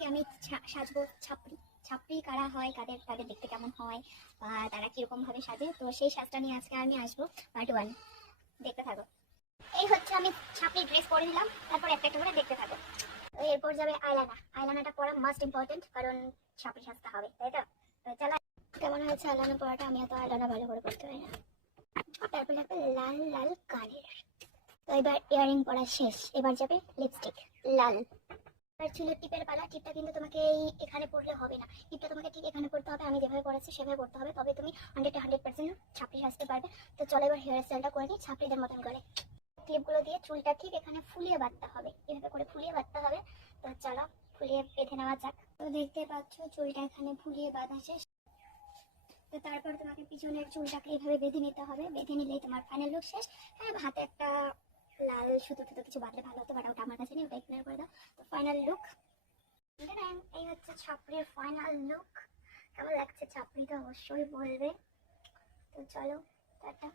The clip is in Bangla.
আজকে আমি সাজবো ছাপড়ি। ছাপড়ি কারা হয়, তাদের দেখতে কেমন হয় বা তারা কিরকম ভাবে সাজে, তো সেই সাজটা নিয়ে আজকে আমি আসবো পার্ট 1। দেখতে থাকো। এই হচ্ছে আমি ছাপড়ি ড্রেস পরে নিলাম, তারপর একটা একটা করে দেখতে থাকো। তো এরপর যাবে আইলানাটা পরা মাস্ট ইম্পর্টেন্ট, কারণ ছাপড়ি সাজতে হবে, তাই তো? তো চলো, কেমন হয়েছে আইলানা পরাটা? আমি তো আইলানা ভালো করে করতে পারি না। তারপর একটা লাল লাল কানের। তো এবার ইয়ারিং পরা শেষ, এবার যাবে লিপস্টিক লাল। আর ছিল টিপের পালা। টিপটা কিন্তু তোমাকে এখানে পড়লে হবে না, টিপটা তোমাকে ঠিক এখানে পড়তে হবে। আমি যেভাবে পড়াচ্ছি সেভাবে পড়তে হবে, তবে তুমি 100% ছাপড়ি সাজতে পারবে। তো চলো এবার হেয়ার স্টাইলটা করে নিই ছাপড়িদের মতন করে। ক্লিপগুলো দিয়ে চুলটা ঠিক এখানে ফুলিয়ে বাঁধতে হবে, এভাবে করে ফুলিয়ে বাঁধতে হবে। তো চলো ফুলিয়ে বেঁধে নেওয়া যাক। তো দেখতে পাচ্ছ চুলটা এখানে ফুলিয়ে বাঁধা শেষ। তো তারপর তোমাকে পিছনের চুলটাকে এইভাবে বেঁধে নিতে হবে, বেঁধে নিলেই তোমার ফাইনাল লুক শেষ। হ্যাঁ, হাতে একটা লাল সুতো টুতো কিছু বাঁধলে ভালো হতো, বাট ওটা আমার কাছে নেই, ওটা ইগনোর করে দাও। তো ফাইনাল লুক, এই হচ্ছে ছাপড়ির ফাইনাল লুক। কেমন লাগছে ছাপড়িটা অবশ্যই বলবে। তো চলো টাটা।